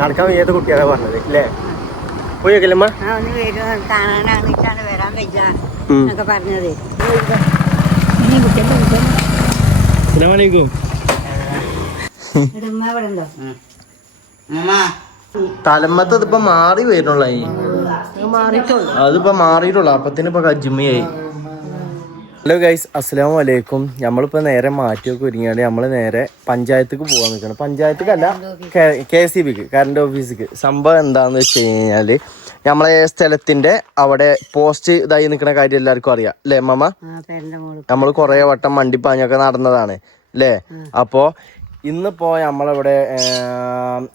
നടക്കാൻ വയ്യാത്ത കുട്ടികളാ പറഞ്ഞത് അല്ലേ? പോയേക്കല്ലമ്മ വരാൻ പറഞ്ഞത്. തലമത്ത് ഇതിപ്പോ മാറി വരുന്നുള്ള അതിപ്പോ മാറിയിട്ടുള്ളു. അപ്പത്തിനിപ്പോ കജ്ജിമ്മയായി. ഹലോ ഗൈസ്, അസ്സലാമു അലൈക്കും. നമ്മളിപ്പോൾ നേരെ മാറ്റിയൊക്കെ ഒരുങ്ങിയാണ് നമ്മൾ നേരെ പഞ്ചായത്തേക്ക് പോകാൻ നിൽക്കണം. പഞ്ചായത്തേക്കല്ല, KCBക്ക്, കറണ്ട് ഓഫീസിക്ക്. സംഭവം എന്താണെന്ന് വെച്ച് കഴിഞ്ഞാൽ നമ്മളെ സ്ഥലത്തിന്റെ അവിടെ പോസ്റ്റ് ഇതായി നിൽക്കുന്ന കാര്യം എല്ലാവർക്കും അറിയാം അല്ലേ മാമ? നമ്മൾ കുറേ വട്ടം മണ്ടിപ്പാഞ്ഞൊക്കെ നടന്നതാണ് അല്ലേ? അപ്പോൾ ഇന്നിപ്പോൾ നമ്മളിവിടെ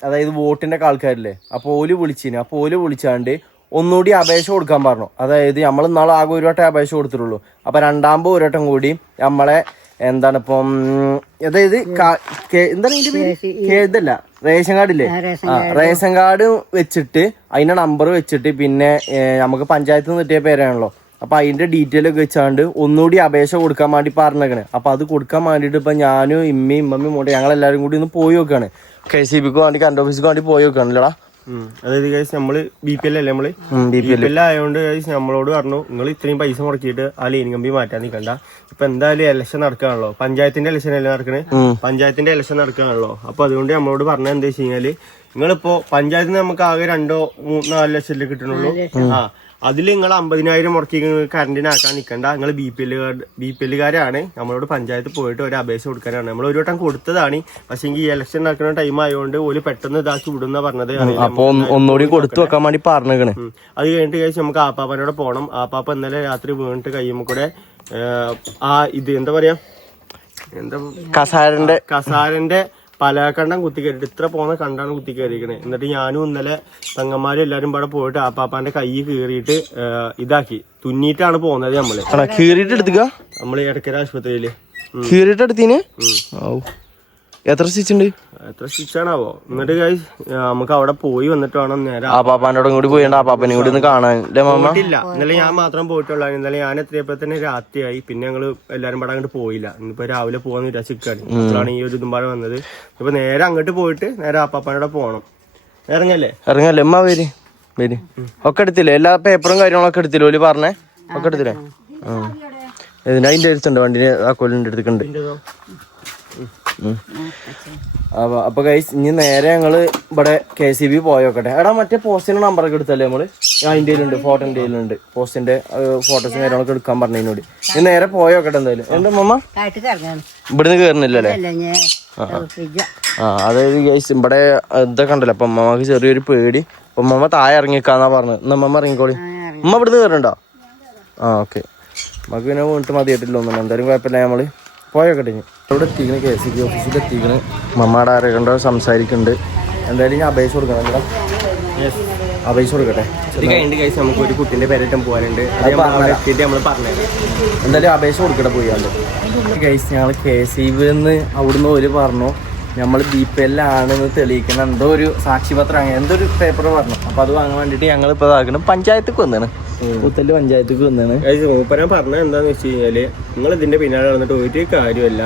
അതായത് വോട്ടിൻ്റെ ആൾക്കാരില്ലേ, അപ്പോൾ ഓല് വിളിച്ചിന്. അപ്പോൾ ഓല് വിളിച്ചാണ്ട് ഒന്നുകൂടി അപേക്ഷ കൊടുക്കാൻ പറഞ്ഞു. അതായത് നമ്മൾ ഇന്നാളെ ആകെ ഒരു വട്ടം അപേക്ഷ കൊടുത്തിട്ടുള്ളൂ. അപ്പം രണ്ടാമത് ഒരു വട്ടം കൂടി നമ്മളെ എന്താണ് ഇപ്പം അതായത് എന്താണ് ഇതിന്റെ പേര്? ഇതല്ല, റേഷൻ കാർഡില്ലേ? റേഷൻ കാർഡ് വെച്ചിട്ട് അതിന്റെ നമ്പർ വെച്ചിട്ട് പിന്നെ നമുക്ക് പഞ്ചായത്തിൽ നിന്ന് കിട്ടിയ പേരാണല്ലോ. അപ്പൊ അതിന്റെ ഡീറ്റെയിൽ ഒക്കെ വെച്ചാണ്ട് ഒന്നുകൂടി അപേക്ഷ കൊടുക്കാൻ വേണ്ടി പറഞ്ഞേക്കണ്. അപ്പൊ അത് കൊടുക്കാൻ വേണ്ടിട്ട് ഇപ്പൊ ഞാനും ഇമ്മയും മോട്ടെ ഞങ്ങളെല്ലാരും കൂടി ഒന്ന് പോയി നോക്കാണ്. KCBക്ക് വേണ്ടി, കറണ്ട് ഓഫീസിക്ക് വേണ്ടി പോയി നോക്കാണല്ലോടാ. അതായത് ഗൈസ് നമ്മള് BPL അല്ലേ? നമ്മള് BPL ആയതുകൊണ്ട് ഗൈസ് നമ്മളോട് പറഞ്ഞു, നിങ്ങൾ ഇത്രയും പൈസ മുടക്കിയിട്ട് ആ ലൈൻ കമ്പി മാറ്റാൻ നിൽക്കണ്ട. ഇപ്പൊ എന്തായാലും ഇലക്ഷൻ നടക്കുകയാണല്ലോ, പഞ്ചായത്തിന്റെ ഇലക്ഷൻ അല്ലേ നടക്കണേ? പഞ്ചായത്തിന്റെ ഇലക്ഷൻ നടക്കുകയാണല്ലോ. അപ്പൊ അതുകൊണ്ട് നമ്മളോട് പറഞ്ഞത് എന്താ വെച്ച് കഴിഞ്ഞാല്, നിങ്ങളിപ്പോ പഞ്ചായത്തിൽ നിന്ന് നമുക്ക് ആകെ 2-4 ലക്ഷത്തില് കിട്ടണുള്ളൂ. അതിൽ നിങ്ങൾ 50,000 മുടക്കി കറണ്ടിനാക്കാൻ നിൽക്കണ്ട. നിങ്ങൾ BPL-കാരാണ്. നമ്മളോട് പഞ്ചായത്ത് പോയിട്ട് ഒരു അപേക്ഷ കൊടുക്കാനാണ്. നമ്മൾ ഒരു വട്ടം കൊടുത്തതാണ്. പക്ഷേ ഈ ഇലക്ഷൻ നടക്കുന്ന ടൈം ആയതുകൊണ്ട് ഒരു പെട്ടെന്ന് ഇതാക്കി വിടുന്ന പറഞ്ഞത്. ഒന്നുകൂടി കൊടുത്തു വെക്കാൻ വേണ്ടി പറഞ്ഞേക്കണ്. അത് കഴിഞ്ഞിട്ട് കഴിച്ച് നമുക്ക് ആപ്പാപ്പനോട് പോകണം. ആപ്പാപ്പ ഇന്നലെ രാത്രി വീണിട്ട് കഴിയുമ്പോൾ കൂടെ ഇത് എന്താ പറയാ, കസാരന്റെ പലകണ്ടം കുത്തിക്കയറിയിട്ട് ഇത്ര പോകുന്ന കണ്ടാണ് കുത്തിക്കയറിയിരിക്കണേ. എന്നിട്ട് ഞാനും ഇന്നലെ പെങ്ങന്മാരും എല്ലാരും പാടെ പോയിട്ട് ആപ്പാപ്പാന്റെ കൈ കീറിയിട്ട് ഇതാക്കി തുന്നിയിട്ടാണ് പോകുന്നത്. നമ്മള് എടക്കര ആശുപത്രിയില് കീറിയിട്ട് എടുത്തിന്. എത്ര സ്റ്റിച്ച് ഉണ്ട്? എത്ര സ്റ്റിച്ചാണാവോ? എന്നിട്ട് നമുക്ക് അവിടെ പോയി വന്നിട്ട് വേണം നേരെ ആപ്പാപ്പാനോടും കൂടി പോയിണ്ട് ആപ്പാപ്പനെ കൂടി ഒന്ന് കാണാൻ. പോയിട്ടില്ല, ഇന്നലെ ഞാൻ മാത്രം പോയിട്ടുള്ളൂ. ഇന്നലെ ഞാൻ എത്തിയപ്പോ തന്നെ രാത്രിയായി. പിന്നെ ഞങ്ങള് എല്ലാരും പാടെ അങ്ങോട്ട് പോയില്ല. ഇന്നിപ്പോ രാവിലെ പോകാന്ന് വിചാരിച്ചിരിക്കാണ്. അപ്പോഴാണ് ഈ ഒരു ഇതുമ്പാട് വന്നത്. ഇപ്പൊ നേരെ അങ്ങോട്ട് പോയിട്ട് നേരെ ആപ്പാപ്പാനോടെ പോകണം. ഇറങ്ങല്ലേ എമ്മ വരി ഒക്കെ എടുത്തില്ലേ? എല്ലാ പേപ്പറും കാര്യങ്ങളൊക്കെ എടുത്തില്ലേ? ഓല് പറഞ്ഞേ ഒക്കെ എടുത്തില്ലേ? ഇതിന്റെ അതിന്റെ അടുത്തുണ്ട്, വണ്ടിന്റെ ആ കൊല്ലിന്റെ അടുത്തുണ്ട്. അപ്പൊ ഗൈസ് ഇനി നേരെ ഞങ്ങള് ഇവിടെ KCB പോയോക്കട്ടെ. എടാ മറ്റേ പോസ്റ്റിന്റെ നമ്പറൊക്കെ എടുത്തല്ലേ നമ്മള്? അതിന്റെ ഉണ്ട്, ഫോട്ടോന്റെ ഉണ്ട്, പോസ്റ്റിന്റെ ഫോട്ടോസും കാര്യങ്ങളൊക്കെ എടുക്കാൻ പറഞ്ഞതിനോട്. ഇനി നേരെ പോയോക്കട്ടെ എന്തായാലും. എന്താ മമ്മ ഇവിടുന്ന് കേറുന്നില്ലല്ലേ? അതായത് ഗൈസ് ഇവിടെ ഇതൊക്കെ ഉണ്ടല്ലോ. അപ്പൊ അമ്മക്ക് ചെറിയൊരു പേടി. അപ്പൊ അമ്മ താഴെ ഇറങ്ങിക്കാന്നാ പറഞ്ഞത്. ഇന്ന് അമ്മ ഇറങ്ങിക്കോളി. അമ്മ ഇവിടുന്ന് കയറണ്ടോ? ഓക്കെ. നമുക്ക് പിന്നെ വീണിട്ട് മതിയായിട്ടില്ല ഒന്നും. എന്തായാലും കുഴപ്പമില്ല, നമ്മള് പോയോക്കട്ടെ. ഇവിടെ എത്തിക്കണ്, KCB ഓഫീസിൽ എത്തിക്കണ്. മമ്മയുടെ ആരെക്കണ്ടോ സംസാരിക്കുന്നുണ്ട്. എന്തായാലും ഞാൻ അപേക്ഷ കൊടുക്കണം. എന്താ അപേക്ഷ കൊടുക്കട്ടെ. ഇത് കഴിഞ്ഞിട്ട് കഴിച്ച് നമുക്ക് ഒരു കുട്ടിന്റെ പേരിട്ടും പോകാനുണ്ട്. നമ്മൾ പറഞ്ഞത് എന്തായാലും അപേക്ഷ കൊടുക്കട്ടെ പോയാണ്ട്. കഴിച്ച് ഞങ്ങൾ KCBന്ന് അവിടുന്ന് ഒരു പറഞ്ഞു നമ്മൾ BPL ആണെന്ന് തെളിയിക്കണം എന്തോ ഒരു സാക്ഷിപത്രം, അങ്ങനെ എന്തോ ഒരു പേപ്പർ പറഞ്ഞു. അപ്പൊ അത് വാങ്ങാൻ വേണ്ടിട്ട് ഞങ്ങൾ ഇപ്പൊ ഇതാക്കണം. പഞ്ചായത്തേക്ക് വന്നാണ്, പുത്തല് പഞ്ചായത്തേക്ക് വന്നാണ്. മൂപ്പരാൻ പറഞ്ഞത് എന്താന്ന് വെച്ച് കഴിഞ്ഞാല്, നിങ്ങൾ ഇതിന്റെ പിന്നാലെ നടന്നിട്ട് ഒരു കാര്യമല്ല.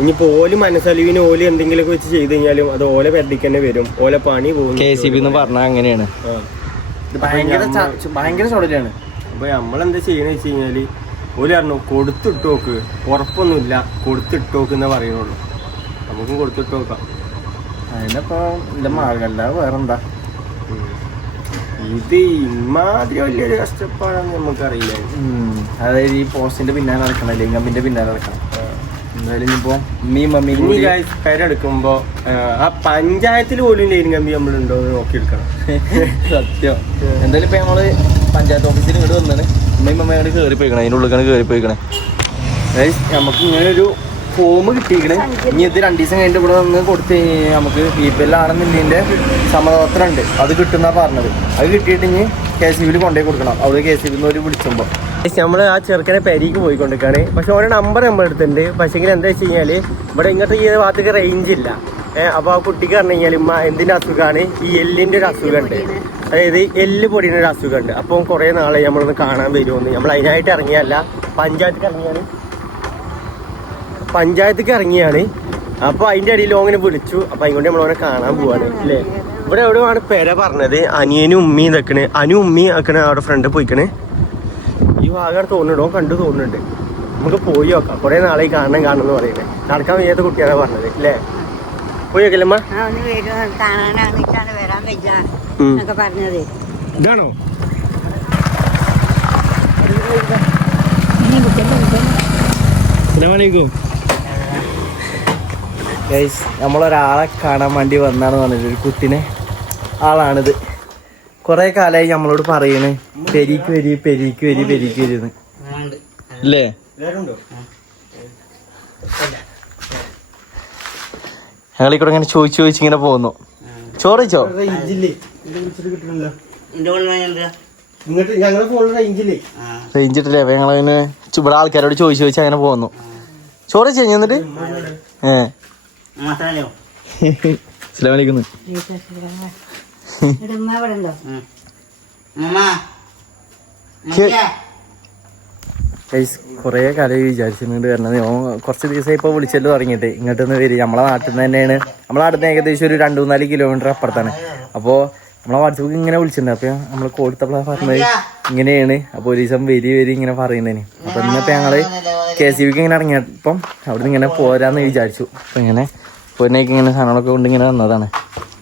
ഇനിയിപ്പോ ഓല് മനസ്സലിവിന് ഓല് എന്തെങ്കിലുമൊക്കെ വെച്ച് ചെയ്ത് കഴിഞ്ഞാലും അത് ഓല പെരടിക്ക് തന്നെ വരും. ഓല പണി പോകും. KCB എന്ന് പറഞ്ഞാൽ അങ്ങനെയാണ്, ഭയങ്കര ചോടലാണ്. അപ്പൊ നമ്മളെന്താ ചെയ്യണെന്ന് വെച്ച് കഴിഞ്ഞാല്, ഓല് പറഞ്ഞു കൊടുത്തിട്ട് നോക്ക്, ഉറപ്പൊന്നുമില്ല, കൊടുത്തിട്ട് നോക്കുന്ന പറയുന്നുള്ളൂ. നമുക്കും കൊടുത്തിട്ട് നോക്കാം. അതിനിപ്പോ എന്റെ മകല്ല വേറെന്താ. ഇത് ഇമാതിരി വലിയൊരു കഷ്ടപ്പാടാന്ന് നമുക്കറിയില്ല. അതായത് ഈ പോസ്റ്റിന്റെ പിന്നാലെ നടക്കണം, ലിംഗമ്പിന്റെ പിന്നാലെ നടക്കണം. എന്തായാലും ഇനിയിപ്പോ മമ്മി പേരെടുക്കുമ്പോ ആ പഞ്ചായത്തിൽ പോലും ലൈൻ കമ്പി നമ്മളുണ്ടോ എന്ന് നോക്കിയെടുക്കണം. സത്യം. എന്തായാലും ഇപ്പൊ നമ്മള് പഞ്ചായത്ത് ഓഫീസിൽ ഇങ്ങോട്ട് വന്നാണ്. മമ്മ അങ്ങോട്ട് കയറി പോയിക്കണം, അതിൻ്റെ ഉള്ളിൽ കയറി പോയിക്കണേ. നമുക്ക് ഇങ്ങനെ ഒരു ഫോം കിട്ടിയിരിക്കണേ. ഇനി ഇത് 2 ദിവസം കഴിഞ്ഞിട്ട് ഇവിടെ വന്ന് കൊടുത്ത് കഴിഞ്ഞാൽ നമുക്ക് BPL ആണെന്നുള്ളതിന്റെ സമ്മതപത്രം ഉണ്ട്, അത് കിട്ടുന്ന പറഞ്ഞത്. അത് കിട്ടിയിട്ട് ഇനി KCBയിൽ കൊണ്ടുപോയി കൊടുക്കണം. അവിടെ KCBന്ന് ഒരു വിളിച്ചുമ്പോ നമ്മൾ ആ ചെറുക്കനെ പെരിക്ക് പോയിക്കൊണ്ടിരിക്കുകയാണ്. പക്ഷെ ഓരോ നമ്പർ നമ്മൾ എടുത്തിട്ടുണ്ട്. പക്ഷേ എന്താ വെച്ച് കഴിഞ്ഞാല് ഇവിടെ ഇങ്ങോട്ട് ഈ ഭാഗത്തേക്ക് റേഞ്ച് ഇല്ല. അപ്പൊ ആ കുട്ടിക്ക് പറഞ്ഞു കഴിഞ്ഞാൽ എന്തിന്റെ അസുഖമാണ്, ഈ എല്ലിന്റെ ഒരു അസുഖമുണ്ട്. അതായത് എല്ല് പൊടിയുടെ ഒരു അസുഖമുണ്ട്. അപ്പം കുറെ നാളെ നമ്മളൊന്ന് കാണാൻ വരുമെന്ന് നമ്മൾ അതിനായിട്ട് ഇറങ്ങിയല്ല, പഞ്ചായത്തേക്ക് ഇറങ്ങിയാണ്. അപ്പൊ അതിന്റെ ഇടയിൽ ഓങ്ങനെ വിളിച്ചു. അപ്പൊ അതുകൊണ്ട് നമ്മളവനെ കാണാൻ പോവാണ് അല്ലേ? ഇവിടെ എവിടെയാണ് പേര പറഞ്ഞത് അനിയനും ഉമ്മയും നിൽക്കണ്. അനു ഉമ്മയും നിൽക്കണ അവിടെ ഫ്രണ്ട് പോയിക്കണ്. ഈ ഭാഗം തോന്നിടോ കണ്ടു തോന്നുന്നുണ്ട്. നമുക്ക് പോയി നോക്കാം. കുറെ നാളെ കാണണമെന്ന് പറയുന്നത്. നടക്കാൻ വയ്യാത്ത കുട്ടിയാണ് പറഞ്ഞത് അല്ലേ? പോയി നോക്കല്ലമ്മ. ഒന്ന് വരും കാണാനാണ് വരാൻ പറ്റില്ല എന്നൊക്കെ പറഞ്ഞത്. ഇതാണോ ഗൈസ് നമ്മളൊരാളെ കാണാൻ വേണ്ടി വന്നാണ് പറഞ്ഞത്. ഒരു കുട്ടിനെ ആളാണിത്. കൊറേ കാലമായി നമ്മളോട് പറയണ് പെരീക്ക് വരി പെരീക്ക് വരി പെരീക്ക് വരിന്ന് അല്ലേ? ഞങ്ങളിക്കൂടെ ഇങ്ങനെ ചോദിച്ച് ഇങ്ങനെ പോകുന്നു. ചോറിച്ചോ? റേഞ്ച് ഇട്ടില്ലേ? അപ്പൊ ഞങ്ങളിങ്ങനെ ഇവിടെ ആൾക്കാരോട് ചോദിച്ച് അങ്ങനെ പോകുന്നു. ചോറ് വെച്ച് എന്നിട്ട് അസ്സലാമലൈക്കും. കൊറേ കാലം വിചാരിച്ചിട്ടുണ്ട് കാരണം കുറച്ച് ദിവസമായി ഇപ്പൊ വിളിച്ചല്ലോ തുടങ്ങിയിട്ട് ഇങ്ങോട്ടൊന്ന് വരും. നമ്മളെ നാട്ടിൽ നിന്ന് തന്നെയാണ്. നമ്മളെ നാട്ടിൽ നിന്ന് ഏകദേശം ഒരു 2-4 കിലോമീറ്റർ അപ്പുറത്താണ്. അപ്പോൾ നമ്മളെ വാട്സപ്പിൽ ഇങ്ങനെ വിളിച്ചിട്ടുണ്ട്. അപ്പൊ നമ്മൾ കൊടുത്തപ്പോഴാണ് പറഞ്ഞത് ഇങ്ങനെയാണ്. അപ്പൊ ഒരു ദിവസം വരി ഇങ്ങനെ പറയുന്നതിന്. അപ്പൊ ഇന്നിപ്പോ ഞങ്ങള് KCBക്ക് ഇങ്ങനെ ഇറങ്ങിയപ്പം അവിടെ നിന്ന് ഇങ്ങനെ പോരാന്ന് വിചാരിച്ചു. അപ്പൊ ഇങ്ങനെ പോരനേക്ക് ഇങ്ങനെ സാധനങ്ങളൊക്കെ കൊണ്ട് ഇങ്ങനെ വന്നതാണ്.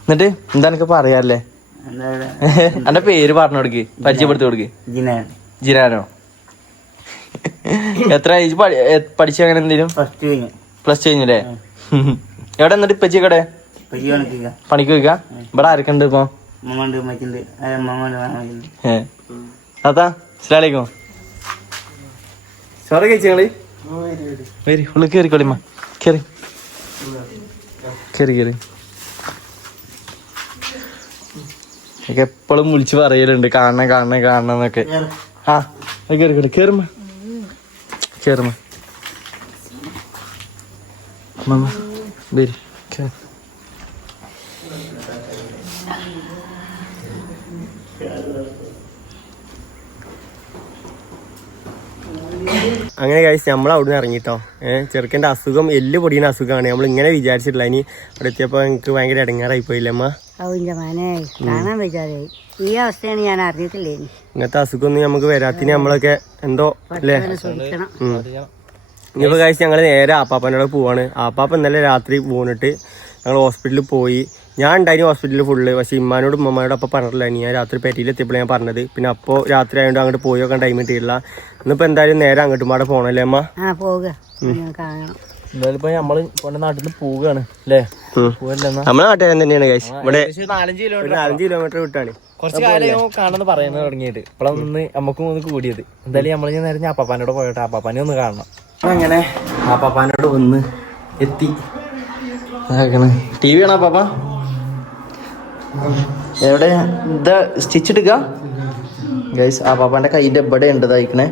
എന്നിട്ട് എന്താ എനിക്ക് പറയാല്ലേ? എന്റെ പേര് പറഞ്ഞു കൊടുക്ക്, പരിചയപ്പെടുത്തി കൊടുക്ക്. ജിനാനോ? എത്ര ഏജ് പഠിച്ച അങ്ങനെ എന്തെങ്കിലും? പ്ലസ് ടു കഴിഞ്ഞല്ലേ? എവിടെ എന്നിട്ട് ഇപ്പച്ചി കടെ പണിക്ക് പോയിക്കാ? ഇവിടെ ആരൊക്കെ ഉണ്ട് ഇപ്പൊ? അതാ അസ്സലാമലൈക്കും. ചോറ് കഴിച്ചു ഞങ്ങള്? വരി ഉള്ളിൽ കേറിക്കോളിമ്മ. കേറി കേറി കേറി. എപ്പോഴും വിളിച്ച് പറയലുണ്ട് കാണണം എന്നൊക്കെ. ആ കേറി കേറുമ്മ കേറുമ്മ വരി. അങ്ങനെ കഴിച്ച് നമ്മൾ അവിടെ നിന്ന് ഇറങ്ങിട്ടോ. ചെറുക്കൻ്റെ അസുഖം എല്ല് പൊടിയുന്ന അസുഖമാണ്. നമ്മൾ ഇങ്ങനെ വിചാരിച്ചിട്ടില്ല. ഇനി അവിടെ എത്തിയപ്പോൾ എനിക്ക് ഭയങ്കര ഇടങ്ങാറായി പോയില്ലമ്മ. കാണാൻ പറ്റാതെ ഈ അവസ്ഥയാണ് ഞാൻ അറിഞ്ഞിട്ടില്ലേ. ഇങ്ങനത്തെ അസുഖമൊന്നും നമുക്ക് വരാത്തിന് നമ്മളൊക്കെ എന്തോ അല്ലേ. ഇനിയിപ്പോൾ കഴിച്ച് ഞങ്ങൾ നേരെ ആപ്പാപ്പനോട് പോവാണ്. ആപ്പാപ്പ ഇന്നലെ രാത്രി പോന്നിട്ട് ഞങ്ങൾ ഹോസ്പിറ്റലിൽ പോയി. ഞാൻ ഉണ്ടായിരുന്നു ഹോസ്പിറ്റലിൽ ഫുള്ള്. പക്ഷേ ഇമ്മാനോടും ഉമ്മമാരോടും അപ്പം പറഞ്ഞില്ല. ഞാൻ രാത്രി പെറ്റിയിലെത്തിയപ്പോൾ ഞാൻ പറഞ്ഞത്. പിന്നെ അപ്പോൾ രാത്രി ആയതുകൊണ്ട് അങ്ങോട്ട് പോയി നോക്കാൻ ടൈം കിട്ടിയില്ല. ഇന്നിപ്പോൾ എന്തായാലും നേരെ അങ്ങോട്ടും പാടെ പോകണല്ലേ അമ്മ? എന്തായാലും ഇപ്പൊ നമ്മള് നാട്ടിൽ നിന്ന് പോവുകയാണ് അല്ലേ? നമ്മളെ നാട്ടുകാരൻ തന്നെയാണ് കഴിച്ച്. ഇവിടെ 4 കിലോമീറ്റർ വിട്ടാണ്. കുറച്ച് കാലം കാണുന്ന പറയുന്നത് തുടങ്ങിയിട്ട് ഇപ്പോഴൊന്ന് നമുക്കും ഒന്ന് കൂടിയത്. എന്തായാലും നമ്മൾ ഞാൻ നേരം ആപ്പാപ്പാനോട് പോയിട്ട് ആപ്പാപ്പാനെ ഒന്ന് കാണണം. അങ്ങനെ ആപ്പാപ്പാനോട് വന്ന് എത്തി. TV ആണോ പാപ്പ? എവിടെ ഇതാ സ്റ്റിച്ച് എടുക്ക ഗൈസ്? ആപ്പാപ്പാന്റെ കൈന്റെ എവിടെ ഉണ്ട് തയ്ക്കണേ?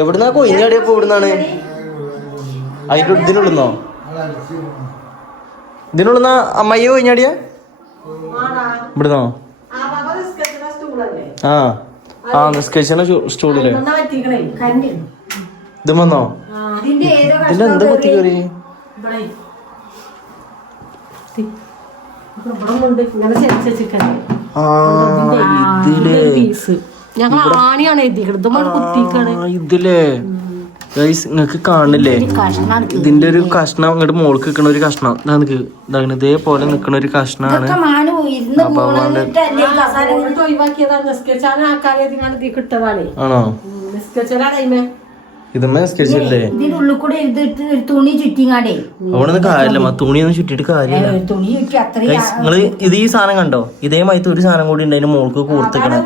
എവിടുന്നാ കൊയിഞ്ഞാടിയപ്പോ? ഇവിടുന്നാണ് അതിന്റെ ഇതിനുള്ളുന്നോ? ഇതിനുള്ളുന്ന അമ്മയ്യോ കൊയിഞ്ഞാടിയ? ഇവിടുന്നോ? ആ നിസ്കരിച്ച സ്റ്റൂളില് ഇത് വന്നോ? ഇതിലെന്താ കുത്തി കയറി? ഇതിലേ ഗൈസ് നിങ്ങക്ക് കാണില്ലേ? ഇതിന്റെ ഒരു കഷ്ണം ഇങ്ങോട്ട് മോൾക്ക് നിക്കണ ഒരു കഷ്ണം ഇതേപോലെ നിക്കണ ഒരു കഷ്ണാണ്. ആണോ? ഇതമ്മ നിസ്കരിച്ചല്ലേ? തുണി ചുറ്റിങ്ങാടേ അവിടെ കാര്യമില്ല. തുണിയൊന്നും ചുറ്റിട്ട് കാര്യമില്ല. നിങ്ങള് ഇത് ഈ സാധനം കണ്ടോ? ഇതേമായിട്ട് ഒരു സാധനം കൂടി ഉണ്ട് അതിന് മോൾക്ക് കൂർത്തിക്കണം.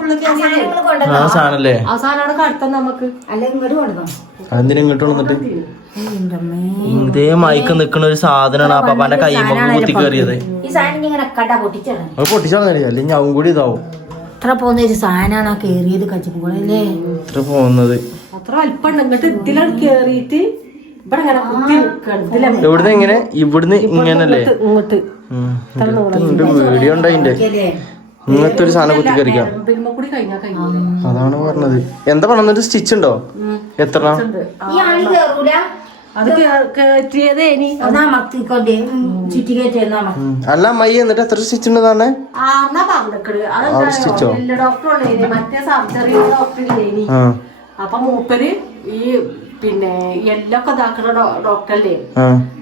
ആ സാധനല്ലേ? അതെന്തിനാ ഇങ്ങോട്ട് വന്നിട്ട് ഇതേ മയക്ക് നിക്കണ ഒരു സാധനമാണ്. അപ്പാപ്പാന്റെ കൈമൊക്കെ കുത്തി കയറിയത്. അത് പൊട്ടിച്ചാൽ അല്ലെങ്കിൽ ഞാൻ കൂടി ഇതാവും. ഇത്ര പോകുന്ന ഒരു സാധനമാണ് ആ കേറിയത്. കച്ചിപ്പുകളല്ലേ ഇത്ര പോകുന്നത്? എവിടുന്ന് എങ്ങനെ? ഇവിടുന്ന് ഇങ്ങനല്ലേ? വീഡിയോ ഉണ്ടായിന്റെ ഇങ്ങനത്തെ ഒരു സാധനം കുത്തി കയറിക്കാം. അതാണ് പറഞ്ഞത്. എന്താ പറഞ്ഞത്? സ്റ്റിച്ച് ഉണ്ടോ? എത്ര? അത് കേറ്റിയതേ ഇനി മത്തിക്കൊണ്ടേ ചുറ്റി കയറ്റിയെന്നാ അല്ല അമ്മായി എന്നിട്ട് എത്ര സ്റ്റിച്ച് ഉണ്ട് തന്നെ ആറിനാ പറഞ്ഞിക്കണ് സ്റ്റിച്ചോ? അതെന്താ ഡോക്ടറുള്ളേനി മറ്റേ സർജറി ഡോക്ടർ ഇല്ലേനി അപ്പൊ മൂപ്പര് ഈ പിന്നെ എല്ലൊക്കെ ഇതാക്കണ ഡോക്ടറല്ലേ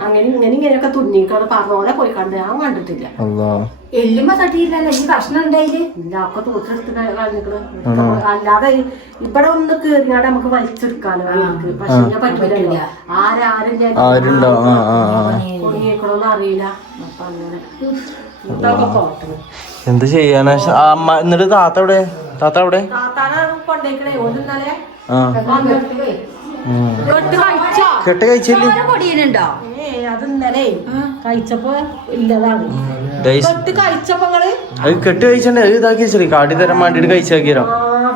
അങ്ങനെ ഇങ്ങനെയൊക്കെ തുന്നിക്കാണ് പറഞ്ഞോടെ പോയി കണ്ട് ഞാൻ കണ്ടിട്ടില്ല. എല്ലുമ്പോ തട്ടിയില്ലല്ലോ ഈ ഭക്ഷണം ഉണ്ടായില്ലേ ഒക്കെ തൂത്തെടുത്ത് കളഞ്ഞിക്കണ്. അല്ലാതെ ഇവിടെ ഒന്ന് കേറിയാണ്ട് നമുക്ക് വലിച്ചെടുക്കാനോ പക്ഷെ ഞാൻ പറ്റില്ല. ആരാരും അറിയില്ല. അപ്പൊ അങ്ങനെ എന്ത് ചെയ്യാനാ അമ്മ എന്നിട്ട് താത്ത എവിടെ താത്താനെ കൊണ്ടേക്കണേ ഒന്നല്ലേ കെട്ട് കഴിച്ചില്ലേ പൊടിയുന്നുണ്ടോ അത് ഇന്നലെ കഴിച്ചപ്പോ ഇല്ലതാണ് കഴിച്ചപ്പോ അത് കെട്ട് കഴിച്ചണ്ടേ അത് ഇതാക്കി വെച്ചേ കാട്ടി തരാൻ വേണ്ടിട്ട് കഴിച്ചാക്കിയോ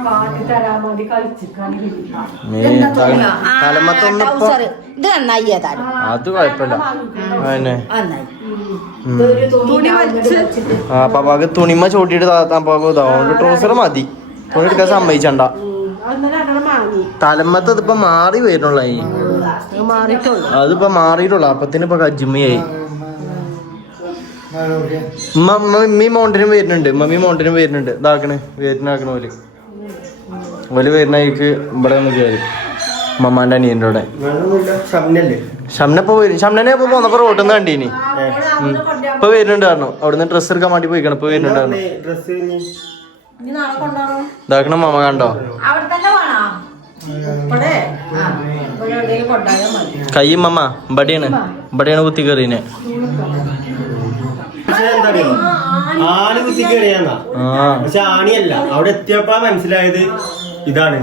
കാട്ടി തരാൻ വേണ്ടി കഴിച്ചിട്ടാണ് തലമത്തൊന്നിപ്പോ ഇത് നന്നായി ഏതായാലും അത് കുഴപ്പമില്ല അതന്നെ തുണി വലിച്ച് ആ പാപ്പാക്ക് തുണിമ ചോട്ടിട്ട് താത്താൻ പാപ്പ അതുകൊണ്ട് ട്രൗസർ മതി തുണി എടുക്കാൻ സമ്മതിച്ചണ്ട തലമത്ത് ഇതിപ്പോ മാറി വരുന്നുള്ള അതിപ്പോ മാറിയിട്ടുള്ളു അപ്പത്തിന് ഇപ്പൊ കജ്ജുമ്മയായി മമ്മി മൗണ്ടനും വരുന്നുണ്ട് ഇതാക്കണ് വരുന്നാക്കണ പോലെ വരുന്നേക്ക് ഇവിടെ ഒന്ന് കയറി മമ്മാന്റെ അനിയന്റെ അവിടെ ഷംനപ്പൊ വരും ഷംനെ ഇപ്പൊ പോന്നപ്പോ റോട്ടിൽ നിന്ന് കണ്ടീനി ഇപ്പൊ വരുന്നുണ്ട് പറഞ്ഞു അവിടുന്ന് ഡ്രസ്സ് എടുക്കാൻ വേണ്ടി പോയിക്കണം ഇപ്പൊ വരുന്നുണ്ട് പറഞ്ഞു ഇതാക്കണം മമ്മ കണ്ടോ അവിടെ തന്നെ വേണോ കൈ മമ്മ ഇവിടെയാണ് കുത്തി കയറീനെ ആണി കുത്തി കയറിയാന്നാ പക്ഷെ ആണിയല്ല അവിടെ എത്തിയപ്പോഴാ മനസ്സിലായത് ഇതാണ്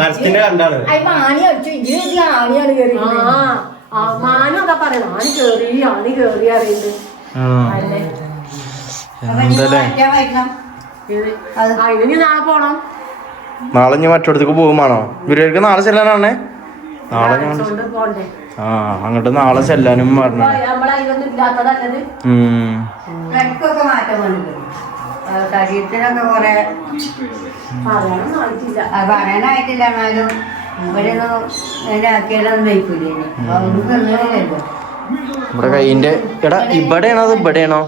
മരത്തിന്റെ കണ്ടാണ് മാനും അതാ പറയുന്നത് ആണി കേറി അറിയുന്നത് അതിന് നാളെ പോണം. നാളെ ഞാൻ മറ്റോടത്തേക്ക് പോകുമാണോ ഗുരുവായൂർക്ക് നാളെ ചെല്ലാനാണേ നാളെ ഞാൻ പോണ്ടേ അങ്ങോട്ട് നാളെ ചെല്ലാനും പറഞ്ഞു നമ്മളതിലൊന്നും ഇല്ലാത്തതല്ലത്. മാറ്റം വന്നിട്ടുണ്ട് ശരീരത്തിനൊക്കെ കൊറേ പറയാനായിട്ടില്ല എന്നാലും ഇവിടെ ആക്കിയാലൊന്നും വയ്ക്കൂലേ നമ്മുടെ കൈയിന്റെ എടാ ഇവിടെയാണോ അത് ഇവിടെയാണോ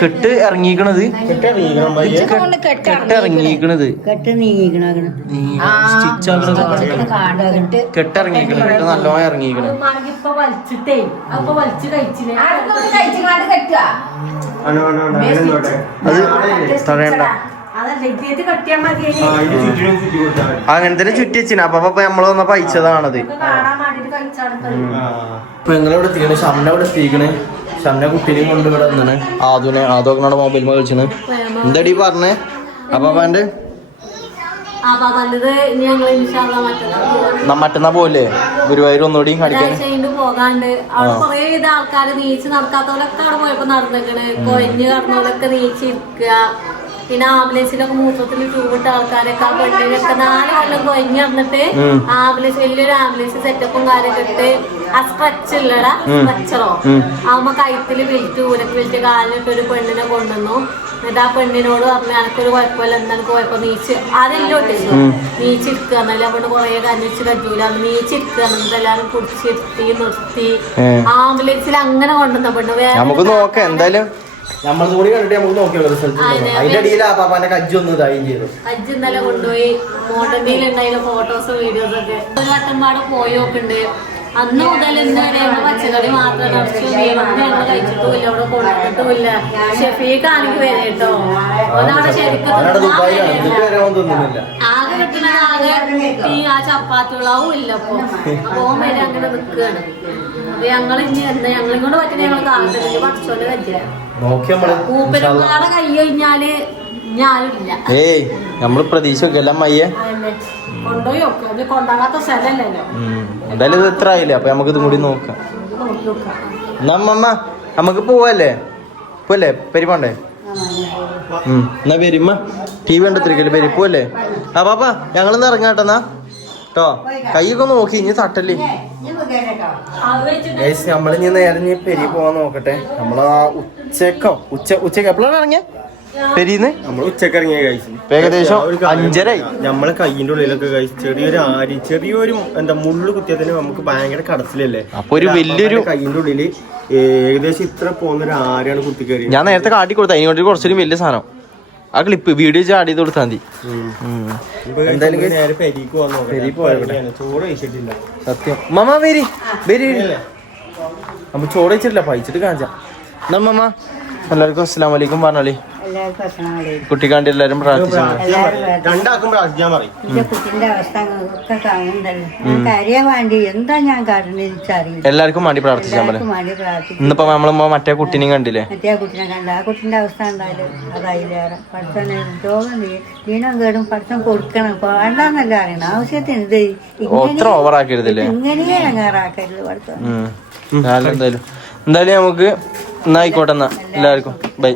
കെട്ട് ഇറങ്ങിക്കണത് കെട്ടിറങ്ങിക്കണത് കെട്ടിറങ്ങിക്കണ കെട്ട് നല്ലോണം ഇറങ്ങിക്കണ ഇപ്പൊ വലിച്ചിട്ടേ അപ്പൊ വലിച്ചു കഴിച്ചില്ലേ അത് തടയണ്ട അങ്ങനെ തന്നെ ചുറ്റി വെച്ചിന് അപ്പൊ നമ്മള് വന്നപ്പോ അയച്ചതാണത് പെങ്ങളിവിടെ എത്തിക്കണ് ഷംന ഇവിടെ എത്തിക്കണ് ഷംന കുട്ടീനെയും കൊണ്ട് ഇവിടെ വന്നാണ് ആദ്യമൊക്കെ മൊബൈൽ കളിച്ചാണ് എന്താടി പറഞ്ഞേ അപ്പാന്റെ മറ്റന്നാ പോലെ ഗുരുവായൂർ ഒന്നുകൂടി കളിക്കാൻ പോകാണ്ട് അവിടെ കൊറേ ആൾക്കാര് നീച്ച് നടക്കാത്തവരൊക്കെ അവിടെ പോയപ്പോ നടന്നിക്കണ് കൊഴിഞ്ഞ് കടന്നവരൊക്കെ നീച്ചിരിക്കുക പിന്നെ ആംബുലൻസിലൊക്കെ മൂത്രത്തിൽ ട്യൂബിട്ട ആൾക്കാരൊക്കെ ആ പെണ്ണിനൊക്കെ 4 കൊല്ലം കൊഴിഞ്ഞ് നടന്നിട്ട് ആംബുലൻസ് വലിയൊരു ആംബുലൻസ് സെറ്റപ്പും കാര്യമൊക്കെ ഇട്ട് ആ സ്ട്രെച്ച് ഇല്ലടാ സ്ട്രെച്ചറോ ആവുമ്പോ കഴുത്തില് ബെൽറ്റ് ഊരക്ക് ബെൽറ്റ് കാലിലിട്ട് ഒരു പെണ്ണിനെ കൊണ്ടുവന്നു എന്നിട്ട് ആ പെണ്ണിനോട് പറഞ്ഞു എനക്കൊരു കുഴപ്പമില്ല എന്താണ് കുഴപ്പം നീച്ച് അതെല്ലാം ഒട്ടിച്ചു നീച്ചിരിക്കുക എന്നല്ലേ അവിടെ കുറെ കന്നിച്ച് കജൂല നീച്ചിരിക്കുക എന്നിട്ട് എല്ലാരും കുടിച്ചിരുത്തി നിർത്തി ആംബുലൻസിൽ അങ്ങനെ കൊണ്ടുവന്ന പെണ്ണ് വേറെ കജ്ജ് ഇന്നലെ കൊണ്ടുപോയി മോട്ടന്റെയിലുണ്ടായിരുന്ന ഫോട്ടോസും വീഡിയോസും ഒക്കെ ഒരു വട്ടമ്പാട് പോയോക്കുണ്ട് അന്ന് മുതൽ ഇന്നുവരെ പച്ചക്കറി മാത്രം നിറച്ചു ഞങ്ങൾ കഴിച്ചിട്ടുമില്ല അവിടെ കൊണ്ടിട്ടുമില്ല ഷെഫീഖാണെങ്കിൽ വരെ കേട്ടോ ഒന്നവിടെ ശരിക്കും ആകെ കിട്ടുന്ന ആകെ ഈ ആ ചപ്പാത്തികളാവും ഇല്ല അപ്പൊ ഓൻ വരെ അങ്ങനെ നിൽക്കുകയാണ് അപ്പൊ ഞങ്ങൾ ഇനി എന്താ ഞങ്ങളെ കൊണ്ട് പറ്റുന്ന ഞങ്ങൾ കാലത്ത് പഠിച്ചോണ്ട് കജ്ജാണ് പൂപ്പരങ്ങാടെ കൈ കഴിഞ്ഞാല് ഞാനില്ല നമ്മള് പ്രതീക്ഷ കൊണ്ടുപോയി നോക്കാം കൊണ്ടാകാത്ത സ്ഥലല്ലോ എന്തായാലും ഇത് എത്ര ആയില്ലേ അപ്പൊ നമുക്ക് ഇതും കൂടി നോക്കാം നമ്മമ്മ നമുക്ക് പോവല്ലേ പെരിപ്പോണ്ടേ എന്നാ വരുമ്മ TV കണ്ടെത്തിരിക്കല്ലേ പെരിപ്പോല്ലേ ആ പാപ്പാ ഞങ്ങളിന്ന് ഇറങ്ങാട്ടെന്നാ കേട്ടോ കൈയൊക്കെ നോക്കി ഇനി തട്ടല്ലേ നമ്മളിനി നേരെ പെരി പോവാൻ നോക്കട്ടെ നമ്മളാ ഉച്ചക്ക് എപ്പോഴാണ് ഇറങ്ങിയ പെരീന്ന് നമ്മൾ ഉച്ചക്കിറങ്ങിയ കഴിച്ചു ഏകദേശം 5:30 നമ്മളെ കയ്യിന്റെ ഉള്ളിലൊക്കെ കഴിച്ചു ചെറിയൊരു എന്താ മുള്ളു കുത്തിയതിന് നമുക്ക് ഭയങ്കര കടച്ചിലല്ലേ. അപ്പൊ ഒരു വലിയൊരു കയ്യിന്റെ ഉള്ളില് ഏകദേശം ഇത്ര പോകുന്ന ഒരു ആരാണ് കുത്തി കയറി. ഞാൻ നേരത്തെ കാട്ടി കൊടുത്ത അതിനോട്ട് കുറച്ചൊരു വലിയ സാധനം ആ ക്ലിപ്പ് വീഡിയോ ചാടി ചെയ്ത് കൊടുത്താൽ മതി. എന്തായാലും നേരെ പെരീക്ക് വന്നു. ചോറ് കഴിച്ചിട്ടില്ല സത്യം. മമ്മ വരി വരി നമ്മ ചോറ് കഴിച്ചിട്ടില്ല പഴിച്ചിട്ട് കാണിച്ചാ. എന്നാ മമ്മ എല്ലാവർക്കും അസ്സലാമു അലൈക്കും പറഞ്ഞോളി. എല്ലാവർക്കും അസ്സലാമു അലൈക്കും. കുട്ടിക്കാണ്ടി എല്ലാരും പ്രാർത്ഥിച്ചാൽ രണ്ടാക്കും പ്രാർത്ഥിക്കാൻ പറയും. എന്റെ കുട്ടിന്റെ അവസ്ഥ ഒക്കെ കാണുന്നുണ്ടല്ലോ. ഞാൻ കരയാൻ വേണ്ടി എന്താ ഞാൻ കാട്ടുന്നത് എനിക്കറിയില്ല. എല്ലാവർക്കും വേണ്ടി പ്രാർത്ഥിച്ചാൽ പോലെ. എല്ലാവർക്കും വേണ്ടി പ്രാർത്ഥിക്കും. ഇന്നിപ്പോ നമ്മളുമ്പോ മറ്റേ കുട്ടീനെയും കണ്ടില്ലേ. മറ്റേ കുട്ടിനെ കണ്ട ആ കുട്ടിന്റെ അവസ്ഥ ഉണ്ടായാലും അതതിലേറെ പഠിത്തം രോഗം ദീനം കേടും പഠിത്തം കൊടുക്കണം വേണ്ടെന്നല്ല അറിയണം. ആവശ്യത്തിന് ഇത് ഒത്ര ഓവറാക്കരുതല്ലേ. ഇങ്ങനെയേ ഇറങ്ങാറാക്കരുത് പഠിത്തം. എന്തായാലും നമുക്ക് എന്നായിക്കോട്ടെ എന്നാ എല്ലാവർക്കും ബൈ.